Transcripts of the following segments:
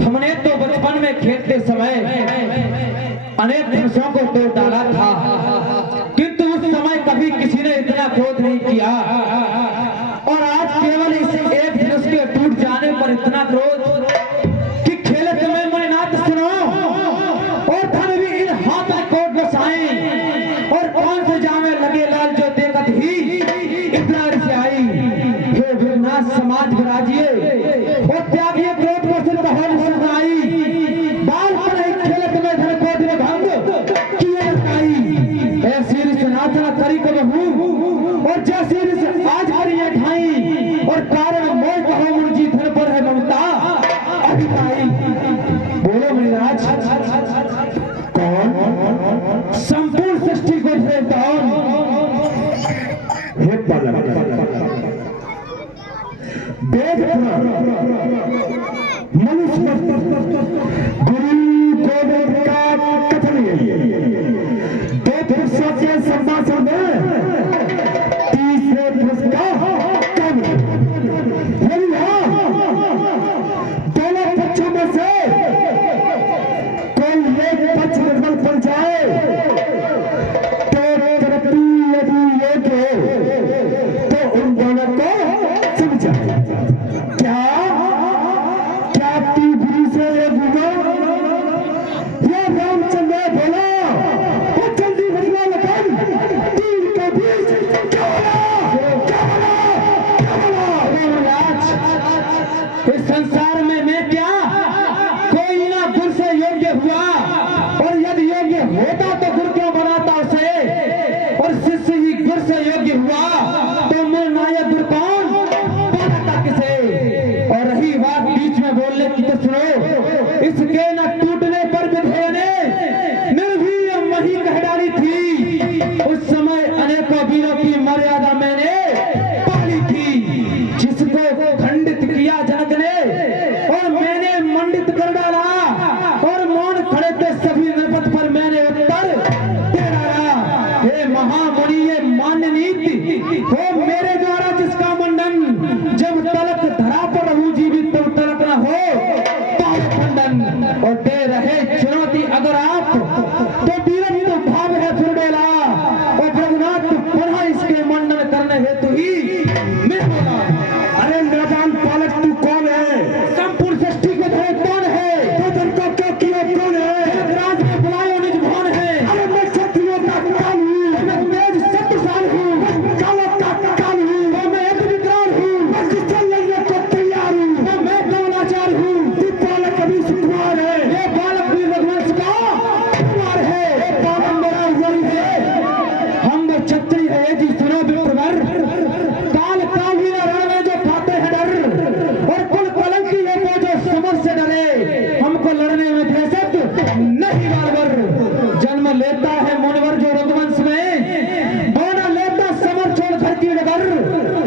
हमने तो बचपन में खेलते समय अनेक धनुषों को तोड़ डाला था, किंतु उस समय कभी किसी ने इतना क्रोध नहीं किया, और आज केवल इस एक धनुष के टूट जाने पर इतना क्रोध कि खेले तुम्हें मणिनाथ सुनो, और धन भी इन हाथ में कोट बसाए, और कौन से जामे लगे लाल जो देखत ही इतना से आई। हे विघ्नाथ समाज विराजिए और त्यागिए क्रोध को सिर्फ हल सुनाई, बाल पर ही खेलत में धन क्रोध में भंग किए बताई। ऐसी सनातन करी को बहू और जैसी आज करिए ढाई, और कारण मोह कहो मुझी धन पर है ममता अधिकाई। बोलो मणिराज कौन संपूर्ण सृष्टि को धरे कौन? वेद मनुष्य गुरु गोविंद का कथन दो पुरुषों के संभाषण में तीसरे पुरुष का कम। दोनों पक्षों में से कोई एक पक्ष निर्बल पड़ जाए तो तरक्की यदि योग्य तो उन दोनों को समझा। क्या क्या तू गुरु से ये भूलो? ये रामचंद्र बोला वो जल्दी बदला लगा तीर के बीच क्या बोला? इस संसार में मैं क्या कोई ना गुरु से योग्य हुआ, और यदि योग्य होता तो गुरु क्यों बनाता उसे, और शिष्य ही गुरु से योग्य हुआ तो मैं नायक गुरु कौन बनाता किसे? और रही बात बीच में बोलने की तो सुनो, इसके न टूटने पर विधेय ने निर्भीक वही कह डाली थी। उस समय अनेकों वीरों की मर्यादा मैंने पाली थी, जिसको खंडित किया जनक ने और मैंने मंडित कर डाला, और मौन खड़े थे सभी नरपत पर मैंने उत्तर दे डाला। हे महामुनि ये मान्य नीति हो मेरे द्वारा जिसका मंडन, जब तलक धरा पर रहूं जीवित तब तलक न हो पाव खंडन। और दे रहे चुनौती अगर आप तो वीरत्व भाव है फिर डोला, और रघुनाथ पुनः इसके मंडन करने हेतु ही मैं बोला। अरे नादान पालक तू कौन है? संपूर्ण सृष्टि को धरे कौन है? तो जन को क्या किया कौन है? राज में बुलायो निज भवन है। अरे मैं क्षत्रियों का काल हूँ, मैं तेज शत्रुशाल हूँ, कालों का काल हूँ, मैं एक विद्वान हूँ, मैं जिससे लड़ने को तैयार हूँ, मैं द्रोणाचार्य हूँ। तू बालक अभी सुकुमार है, ये बालक भी रघुवंश का कुमार है, ये बालक मेरा वही है, हम वो क्षत्रिय है। ये जी सुनो विप्रवर, काल काल ही न रण में जो खाते हैं डर, और कुल कलंकी है वो जो समर से डरे, हमको लड़ने में दहशत नहीं बारबर। जन्म लेता है मुनिवर जो रघुवंश में, बोना लेता समर छोड़ धरती डगर,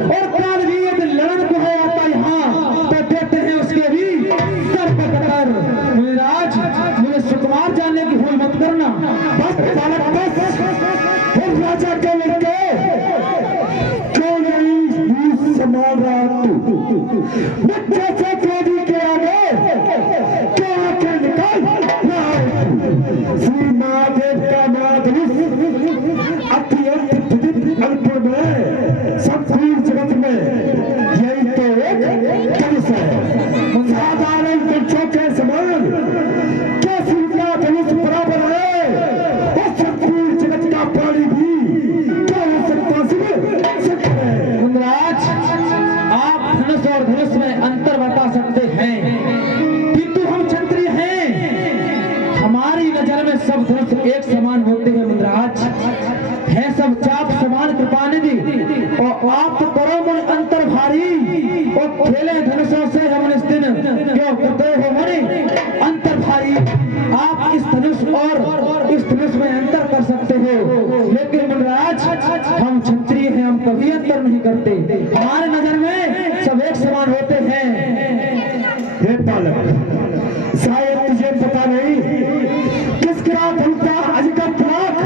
और काल भी यदि लड़न को है आता यहाँ तो देते हैं उसके भी सर पर कतर। मुनिराज मुझे सुकुमार जानने की भूल मत करना। बस बालक बस, फिर राजा के लड़के क्यों नहीं संभाल रहा तू? बच्चे से क्रोधी के आगे क्यों आंखें निकाल रहा है तू? श्री महादेव का महाधनुष अत्यंत विदित अल्प में संपूर्ण जगत में यही तो एक धनुष है। साधारण वृक्षों के समान कैसी का धनुष बराबर है, और संपूर्ण जगत का प्राणी भी क्या हो सकता है? मुनिराज आप धनुष और धनुष में अंतर बता सकते हैं, किंतु हम क्षत्रिय हैं, हमारी नजर में सब धनुष एक समान होते हैं। मुनिराज है सब चाप समान कृपानिधि, और आप तो करो मुनि अंतर भारी, और खेले धनुषों से हम इस दिन क्यों करते हो मुनि अंतर भारी। आप इस धनुष और उसमें अंतर कर सकते हो, लेकिन मुनिराज हम क्षत्रिय हैं, हम कभी अंतर नहीं करते। हमारे नजर में सब एक समान होते हैं। हे बालक, शायद तुझे पता नहीं किसका भूलता अजगर तलाक,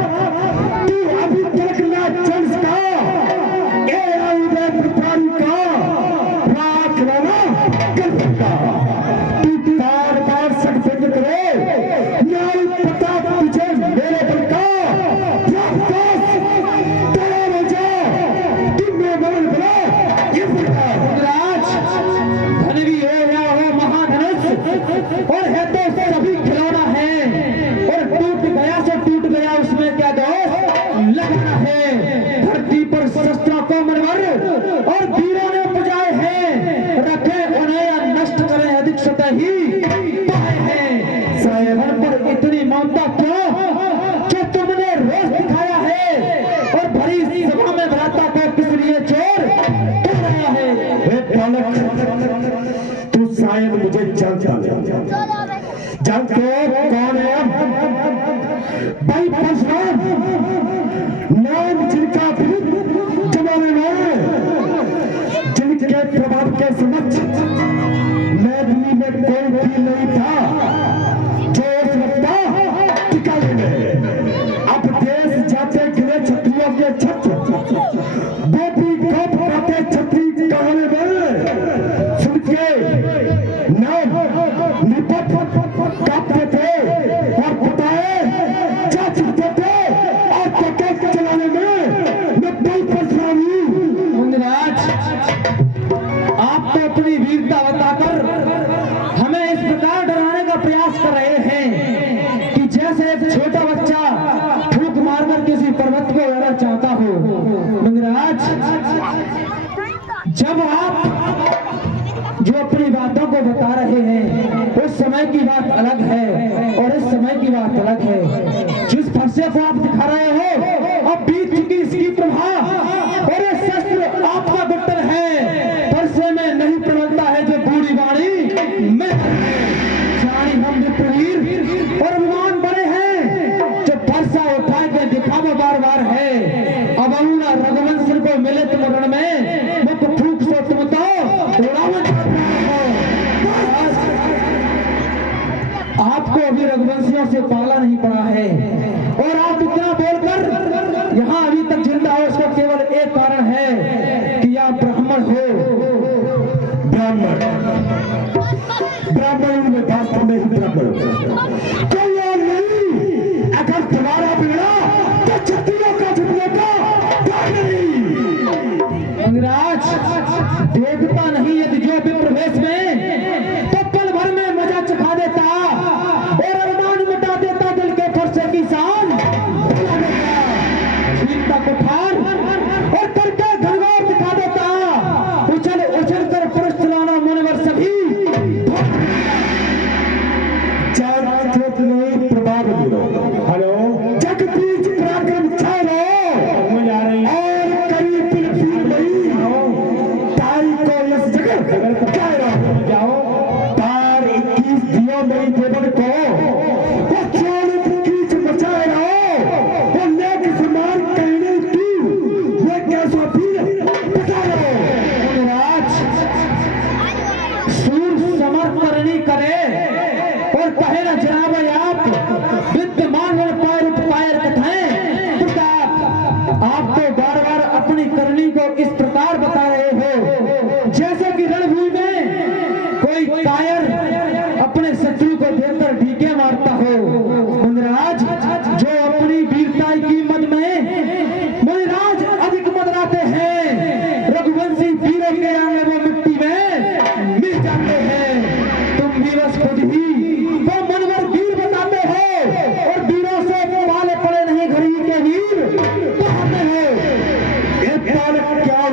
तू अभी तक ना चल सका ए आयुधे प्रतारी का राख लेना कर सकता। तू बार बार सत्संग करे, न्याय पता तुझे मेरे बल का तेरा रजा तुम्हें मरण बना ये मुनिराज, धन भी हो या हो महाधनुष, और है तो सभी खिलौना है, और टूट गया सो टूट गया, उसमें क्या दोष लगना है। धरती पर शस्त्रों को मनवर और वीरों ने बजाए हैं, रखे उन्हें या नष्ट करें अधिक सतह ही पाए हैं। सायन पर इतनी ममता क्यों जो तुमने रोज दिखाया है, और भरी सभा में भ्राता को किस लिए चोर ठहराया है। हे बालक, तू शायद मुझे जानता है, जानते हो कौन है भाई परशुराम, नाम जिनका जमाने में जिनके प्रभाव के समक्ष मैदानी में कोई भी नहीं था जो सकता टिकाने में। अब देश जाते गिरे क्षत्रियों के छत्र, गोपी गोप गाते छत्री कहानी में सुन के नाम निपट काटते थे और बताए जा सकते थे, और टके चलाने में मैं कोई परशुराम हूं। मुनिराज, आप तो अपनी वीरता बताकर हमें इस प्रकार डराने का प्रयास कर रहे हैं कि जैसे एक छोटा बच्चा फूंक मारकर किसी पर्वत को उड़ाना चाहता हो। मुनिराज, जब आप जो अपनी बातों को बता रहे हैं उस समय की बात अलग है और इस समय की बात अलग है। जिस फरसे को आप दिखा रहे हो अब बीत चुकी इसकी प्रभाव, और ये शस्त्र आपका गुट्टर है, फरसे में नहीं प्रबलता है जो बूढ़ी बाणी में जानी हम विप्रवीर और अभिमान बड़े हैं, जो फरसा उठा के दिखावा बार बार है। अब अमुना रघुवंश को मिले तुम रण में मुख फूक सो तुम तो उड़ावन आपको अभी रघुवंशियों से पाला नहीं पड़ा है, और आप इतना बोलकर यहाँ अभी तक जिंदा हो उसका केवल एक कारण है कि आप ब्राह्मण हो। ब्राह्मण, ब्राह्मण में वास्तव में ही ब्राह्मण कोई और नहीं। अगर तुम्हारा बेड़ा तो क्षत्रियों का झुकने का डर नहीं। अंगराज, देवता नहीं यदि जो विप्र वेश में तो पल भर में मजा चखा देता और अरमान मिटा देता, दिल के फरसे की शान छीनता कुठार और करके घनघोर दिखा देता, उछल उछल कर पुरुष चलाना मुनिवर सभी प्रभाव हेलो जगदीश पराक्रम छालो और करीब ताई को इस जगह जाओ तार 21 दियो मेरी देवन को वो 40 कीच बचाए रहो, वो लेक समान कहने की ये कैसा भी बता रहो। सूर समर्पणी करे और कहे ना जनाब आप विद्यमान और पायर कथाएं प्रताप, आप तो बार बार अपनी करनी को इस प्रकार बता रहे हो जैसे कि रणभूमि में कोई कायर अपने शत्रु को देखकर ढीके मारता हो। मुनिराज, जो अपनी वीरता की मद में मुनिराज अधिक मदराते हैं, रघुवंशी वीरों के आगे वो मिट्टी में मिल जाते हैं। तुम भी बस खुद ही वो मनवर वीर बताते हो और वीरों से पाले पड़े नहीं घड़ी के वीर कहते हो। एक बालक क्या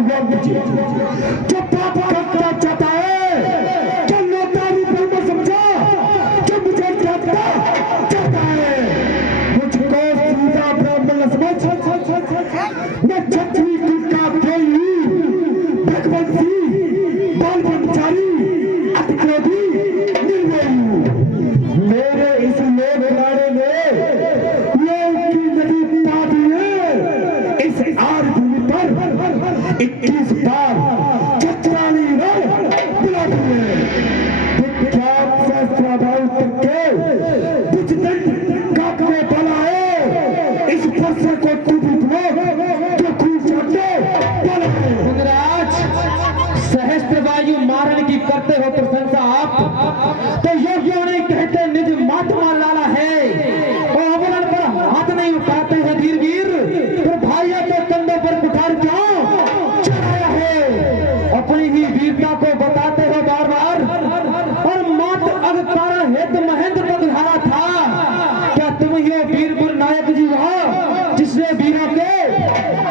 वो वीर नायक जी वहाँ जिसने वीरों के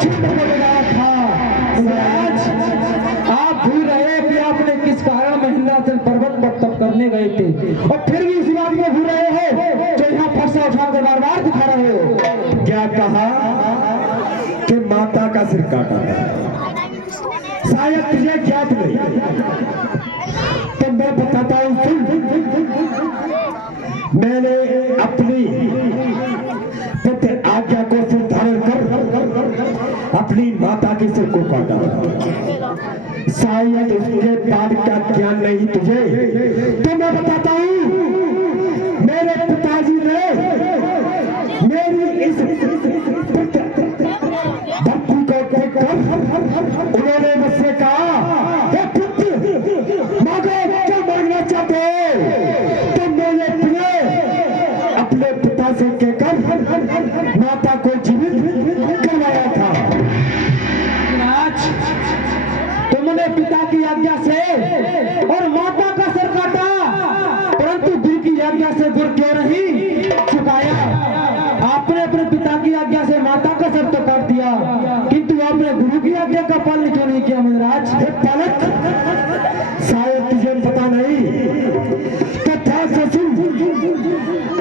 चिन्ह को लगाया था। आज आप भूल रहे कि आपने किस कारण महिंद्राचल पर्वत पर तप करने गए थे, और फिर भी इस बात को भूल रहे हो जो यहाँ फरसा उठाकर बार बार दिखा रहे हो। क्या कहा कि माता का सिर काटा, शायद तुझे ज्ञात नहीं, तो मैं बताता हूं सुन। मैंने अपनी पति आज्ञा को सिर धारण कर अपनी माता के सिर को काटा। शायद उसके बाद का ज्ञान नहीं तुझे, तो मैं बताता हूं। मेरे पिताजी ने मेरी इस भक्ति को देखकर उन्होंने मुझसे कहा, हे पुत्र मांगो क्या मांगना चाहते हो। तो मैंने अपने पिता से कहकर माता को जीवित करवाया था। आज तुमने पिता की आज्ञा से और माता का सर काटा, परंतु गुरु की आज्ञा से गुरु क्यों नहीं चुकाया। आपने अपने पिता की आज्ञा से माता का सर तो काट दिया, किंतु आपने गुरु की आज्ञा का पालन क्यों नहीं किया। महाराज हे बालक, शायद तुझे पता नहीं, तो ध्यान से सुन।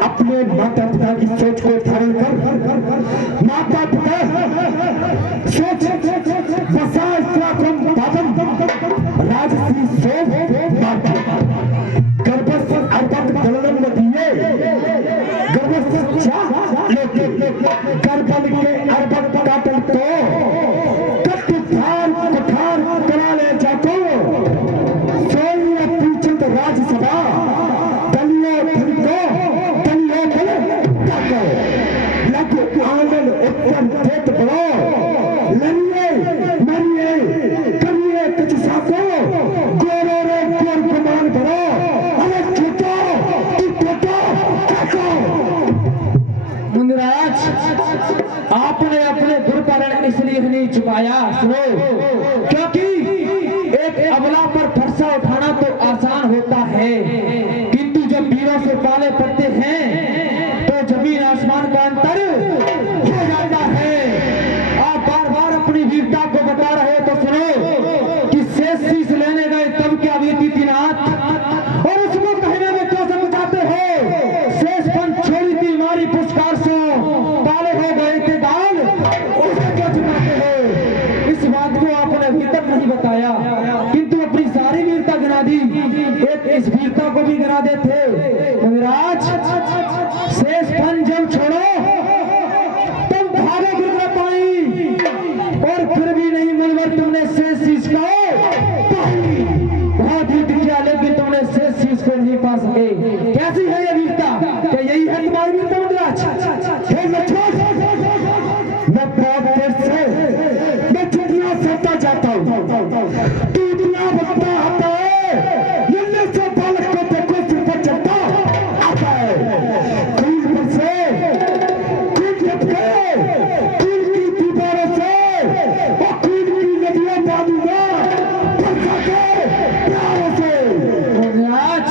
अपने माता पिता की सोच को धारण कर माता पिता सोच राजश्री सोच गर्भस्थ अर्पण दलनम दिए गर्भस्थ गर्भन के अर्पण काटल तो कटुधार कुठार करा ले जातो सोई पूछत राज्यसभा दलियो धनको दलियो बल काको लघु आंगन उत्तर देत बड़ो लरिए मरिए करिए कुछ साको गोरो रे गोर गुमान बड़ो अरे छोटो तू छोटो काको। मुंदराज, आपने अपने गुरु का रण इसलिए नहीं चुकाया, सुनो, क्योंकि एक अबला पर फरसा उठाना तो आसान होता है, किंतु जब वीरों से पाले पड़ते हैं तो जमीन आसमान का अंतर हो जाता है। आप बार बार अपनी वीरता को बता रहे हो तो सुनो कि शेष शीश लेने गए तब क्या बीती थी रात, और उसको कहने में क्या समझाते हो। शेष पन छोड़ी थी मारी पुरस्कार से काले हो गए थे दाल, उसे क्या चुकाते हो। इस बात को आपने अभी तक नहीं बताया, किंतु अपनी सारी वीरता गिना दी, एक इस वीरता को भी गिना देते। महाराज, शेष पन जब छोड़ो तब भागे गुरु पानी, और फिर भी नहीं मनवर तुमने शेष शीश को बहुत युद्ध किया, लेकिन तुमने शेष शीश को नहीं पा सके। कैसी है ये वीरता, क्या यही है तुम्हारी वीरता महाराज। मैं बहुत देर से मैं चिड़िया सहता जाता हूँ, तू दुनिया बनता आता है, मिलने से बालक को देखो सिर पर चढ़ता आता है। खून पर से खून लटके खून की दीवारों से और खून की नदियां बांधूंगा फरसा के प्यारों से। महाराज,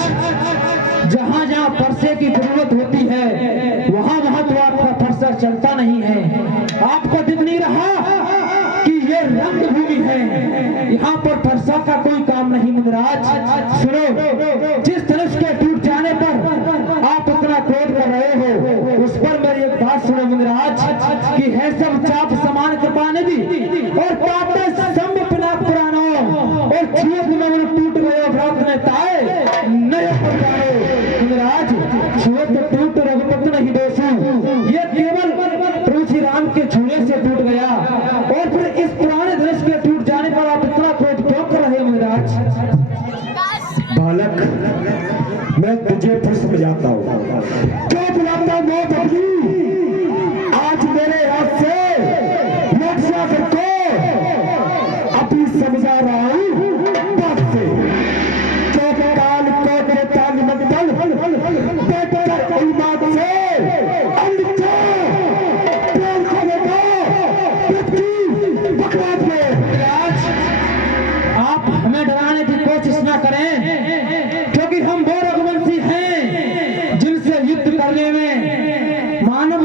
जहाँ जहाँ फरसे की जरूरत होती है वहाँ वहाँ तो आपका फरसा चलता नहीं है। आपको दिख नहीं रहा कि ये रंग भूमि है, यहाँ पर फरसा का कोई काम नहीं। महाराज सुनो, जिस धनुष के टूट जाने पर आप इतना क्रोध कर रहे हो, उस पर मेरी एक बात सुनो महाराज, कि है सब चाप समान कृपाने दी और ताते संभ पिनाक पुरानो, और छुएत में टूट गए भ्रात ने ताए नए पर जानो। महाराज, छुएत टूट रघुपत नहीं दोषू, ये केवल प्रभु श्री राम के छूने से टूट गया, और फिर इस पुराने धनुष के टूट जाने पर आप इतना क्रोध क्यों कर रहे हैं महाराज। बालक, मैं तुझे फिर समझाता हूँ, क्यों बुलाता मौत अपनी। आज मेरे हाथ से लट जाकर को अभी समझा रहा हूँ बात से, क्यों काल को देता निमंत्रण देकर उन्माद से अंधको प्रेम को देखो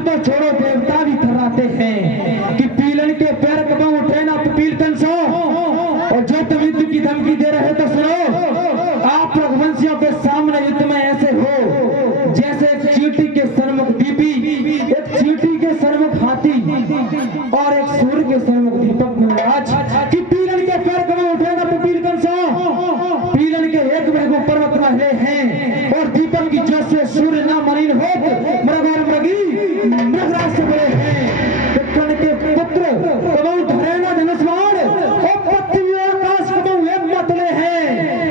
तो छोड़ो, देवता भी थर्राते हैं कि पीलन के पैर कब उठे ना पील कंसो। और जो तुम युद्ध की धमकी दे रहे तो सुनो, आप रघुवंशियों के सामने युद्ध में ऐसे हो जैसे एक चींटी के सन्मुख दीपी, एक चींटी के सन्मुख हाथी और एक सूर्य के सन्मुख दीपक। महाराज कि पीलन के पैर कब उठे ना पील कंसो। पीलन के एक वेगो पर्वत रहे हैं और दीपक की जोश से सूर्य ना मलिन हो मृग और मृगी मृगराज से बड़े हैं। विक्रम के पुत्र कबू धरे ना धनुष्मान और पृथ्वी आकाश कबू एक मतले हैं।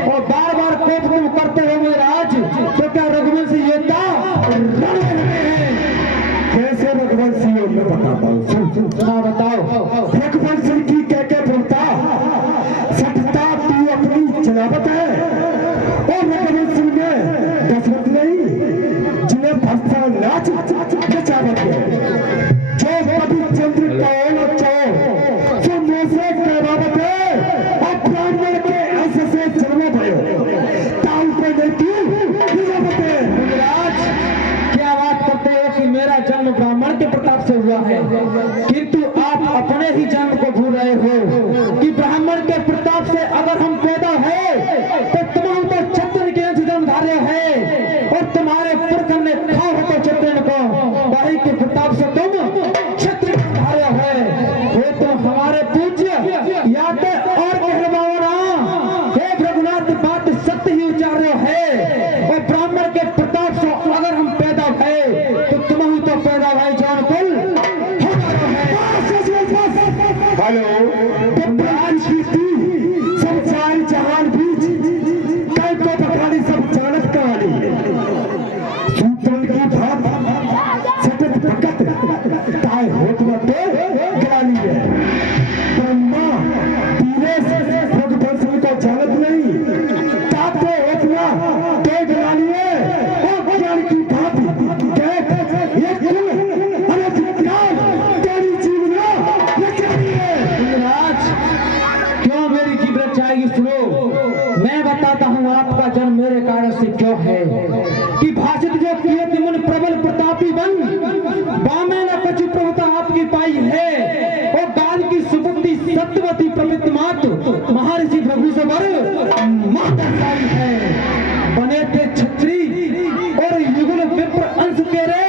और बार बार कोप तुम करते हो महाराज, तो क्या रघुवंशी योद्धा रण में हैं? कैसे रघुवंशियों में बताता हूँ, हाँ बताओ। रघुवंशी की कह बोलता सटता तू अपनी जनावत है। और रघुवंशी में दशरथ नहीं जिन्हें भस्ता नाच बचावत है। जो कभी चंद्र कौन चाहो जो मोसे कहवावत है। और ब्राह्मण के ऐसे से जन्म भयो ताऊ पे देती निजावत है। महाराज क्या बात करते हो कि मेरा जन्म ब्राह्मण के प्रताप से हुआ है, किंतु आप अपने ही जन्म को भूल रहे हो कि ब्राह्मण के प्रताप से अगर हम पैदा है तो तुम तो क्षत्रिय के अंश जन्मधार्य है। और तुम्हारे पुरख ने खा हो तो क्षत्रिय को, भाई के प्रताप से तुम क्षत्रिय धार्य है। वो तो हमारे पूज्य या तो और कहलवाओ ना हे रघुनाथ, बात सत्य ही उच्चार्य है। और ब्राह्मण के प्रताप से अगर हम पैदा है तो तुम तो पैदा भाई जान कुल हमारा है। हेलो संसार जहान बीच कई को बखानी सब जानत कहानी सूत्रन की भात सतत भगत ताय होत न तो गिरानी है। ब्रह्मा धीरे से रघुवंशी को जानत नहीं ताते होतना तो गिरानी है। और ज्ञान की भात कह ये कुल अनंत ज्ञान तेरी जीवना रचानी है। महाराज क्यों मेरी जीभ रचाएगी? सुनो, मैं बताता हूँ आपका जन्म मेरे कारण से क्यों है। कि भाषित जो किए तिमुन प्रबल प्रतापी बन, बामे न कछु प्रभुता आपकी पाई है। और गाल की सुपुत्री सत्यवती प्रमित मात महर्षि भृगु से बर माता साई है। बने थे छत्री और युगल विप्र अंश तेरे,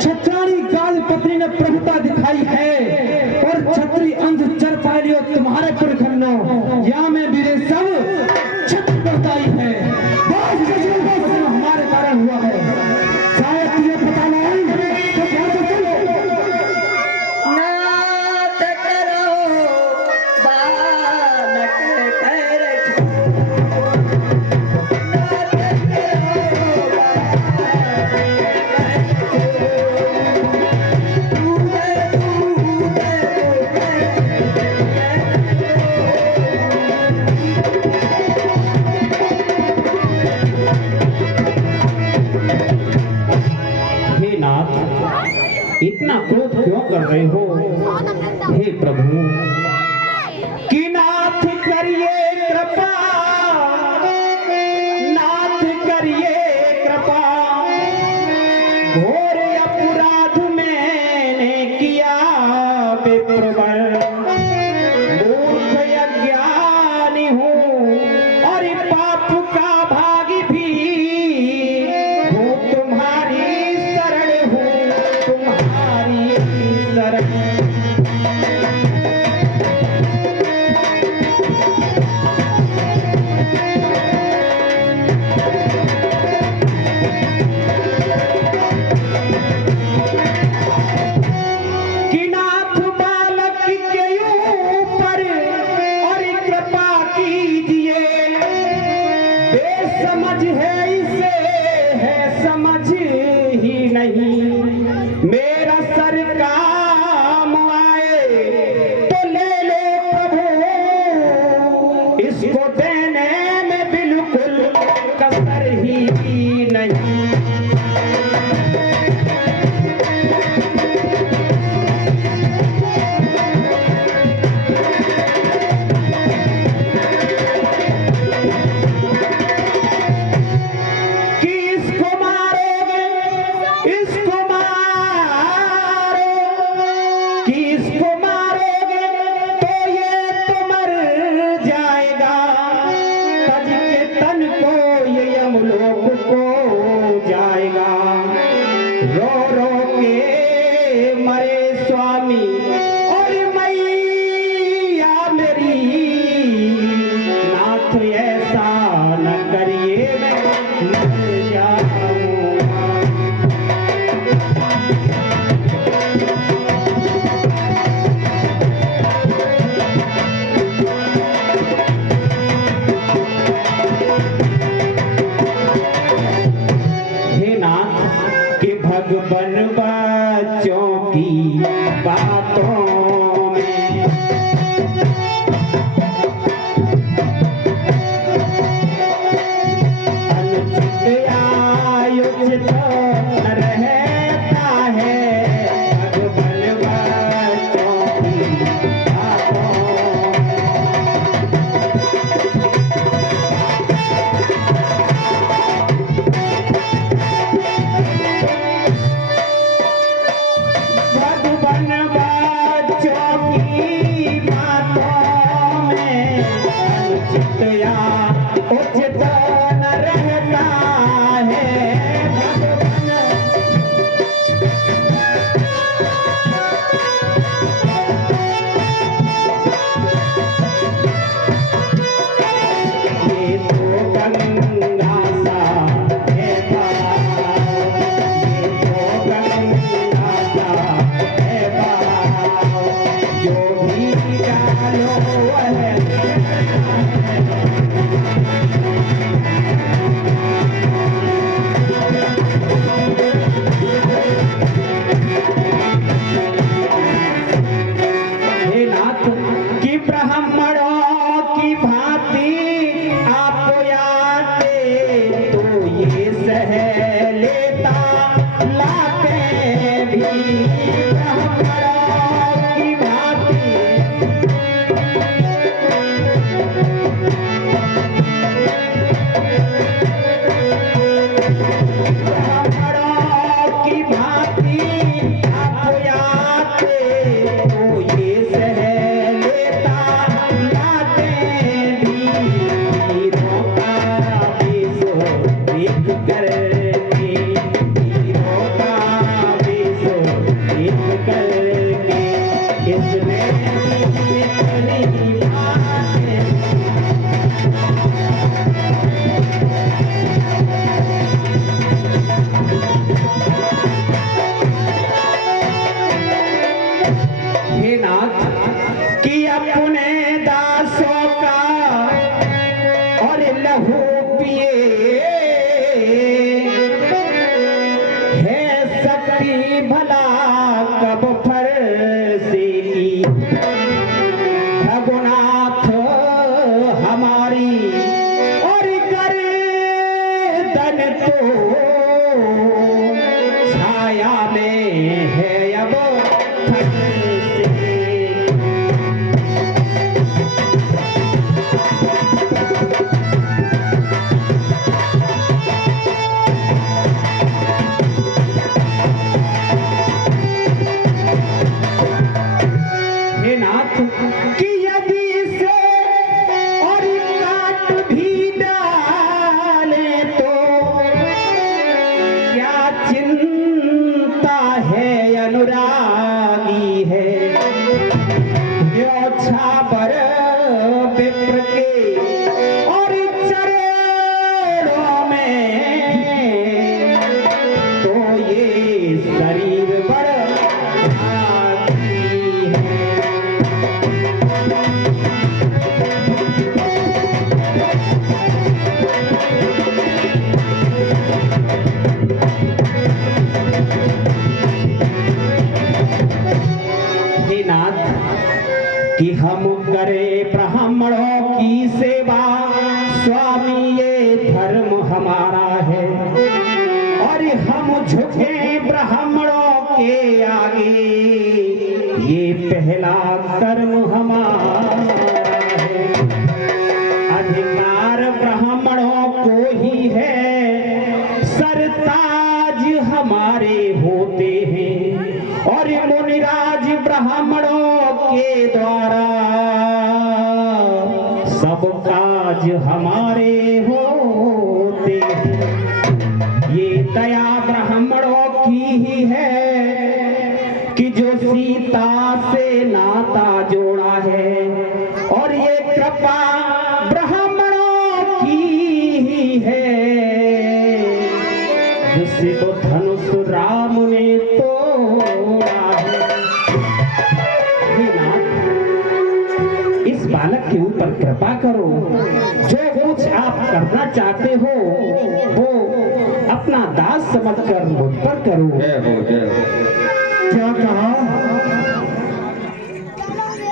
छत्राणी गाल पत्नी ने प्रभुता दिखाई है। और छत्री अंश चर पालियो तुम्हारे पुरखन्नो, या में बीरे सब छत्र बताई है। हमारे कारण हुआ है। शायद तुझे पता नहीं तो क्या तो चलो नाथ करो बालक पैर नाथ करो हे नाथ, इतना क्रोध क्यों कर रहे हो? हे प्रभु, कि नाथ करिए कृपा, नाथ करिए कृपा। घोर अपराध मैंने किया विप्रवर, मूर्ख अज्ञानी हूँ और पाप का भागी भी हूँ। तुम्हारी शरण हूँ, तुम्हारी शरण। बच्चों की बातों में अनुचित आयोजित रहता है भगवन बच्चों की बातों भगवन बच्चों की बातों में अनुचित या उचित न रहता है भगवन ये तो गंगा सा है पार, ये तो गंगा सा है पार, जो भी डालो वह हे नाथ कि ब्राह्मणों की भांति आप आते तो ये सह लेता लाते भी ब्राह्मणों की भांति ब्राह्मणों की भांति आप आते तो ये सह लेता लाते भी वीरों का वेश देख करके वीरों का वेश देख करके इसमें भी इतनी बातें हे नाथ कि अपने दासों का और लहू पिए है शक्ति भला कब फरसेगी भगुनाथ हमारी और गर्दन तो छाया में है अब फरसे हे नाथ कि यदि इसे और काट भी डाले तो क्या चिंता है अनुरागी है न्योछावर विप्र के और चरणों में तो ये शरीर बड़ भागी है हे नाथ कि हम करें ब्राह्मणों की सेवा स्वामी ये धर्म हमारा है और हम झुके ब्राह्मणों के आगे ये पहला कर्म हमारा है अधिकार ब्राह्मणों को ही है सरताज हमारे होते हैं और मुनिराज ब्राह्मणों के द्वारा सब काज हमारे होते हैं ये दया ब्राह्मणों की ही है कि जो सीता से नाता जोड़ा है और ये कृपा ब्राह्मणों की ही है जिससे तो धनुष राम ने तोड़ा है हे नाथ इस बालक के ऊपर कृपा करो जो कुछ आप करना चाहते हो वो अपना दास समझकर मुझ पर करो जय हो जय हो।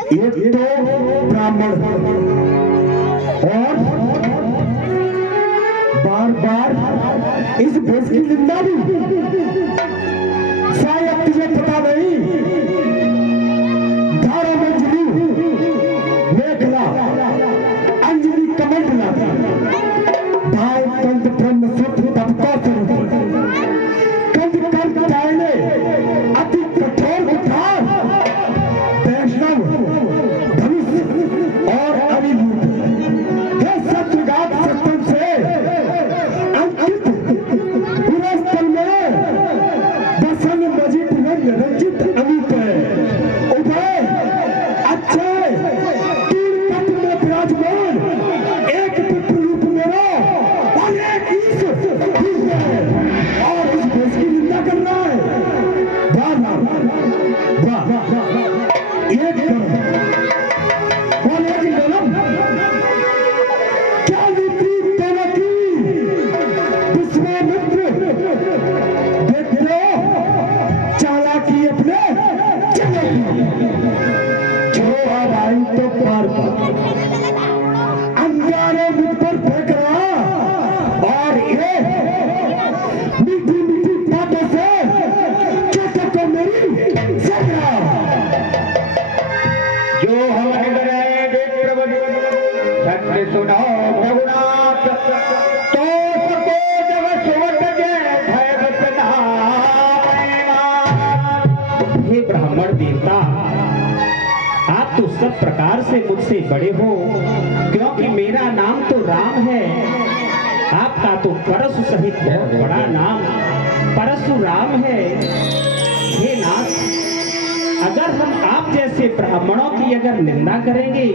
एक तो ब्राह्मण और बार बार इस भेष की निंदा भी। शायद तुझे पता नहीं, धारा मंजली मेघला अंजलि कमंडला भाव कंद ब्रह्म सत्य तपका कंद कंद जाने अति कठोर उठार वैष्णव धनुष और अभिभूत हे सत्यघात सत्यम से अंकित पूरे स्थल में बसन मजित रंजित अमित उदय अच्छे तीन पट में विराजमान एक पितृ रूप मेरा और एक ईश है और इस देश की निंदा कर रहा है। वाह एक कर्म और एक जन्म क्या नीति देवकी विश्वामित्र देख लो चालाकी अपने चले जो अब आई तो पार अंगारे मुझ पर फेंक रहा और ये मीठी मीठी बातों से चोटों को मेरी सक रहा। जो हमारे करेंगे प्रभु सत्य सुनो रघुनाथ तो सको जब सुवट जय भय बसना। हे ब्राह्मण देवता, आप तो सब प्रकार से मुझसे बड़े हो, क्योंकि मेरा नाम तो राम है। आपका तो परशु सहित बहुत बड़ा नाम परशुराम है। हे नाथ, अगर हम आप जैसे ब्राह्मणों की अगर निंदा करेंगे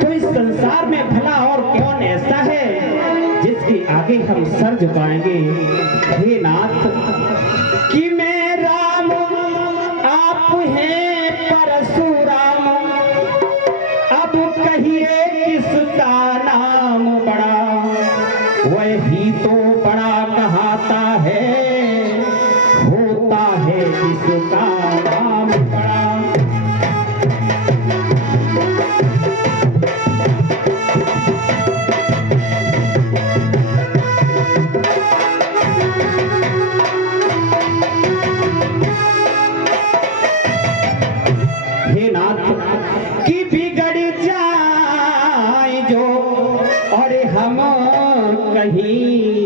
तो इस संसार में भला और कौन ऐसा है जिसके आगे हम सर झुकाएंगे। हे नाथ, कि मैं राम आप हैं परशुराम, अब कहिए किसका नाम बड़ा, वही तो बड़ा कहाता है, होता है किसका नाम बड़ा। हे नाथ, कि बिगड़ जाए जो और हम कहीं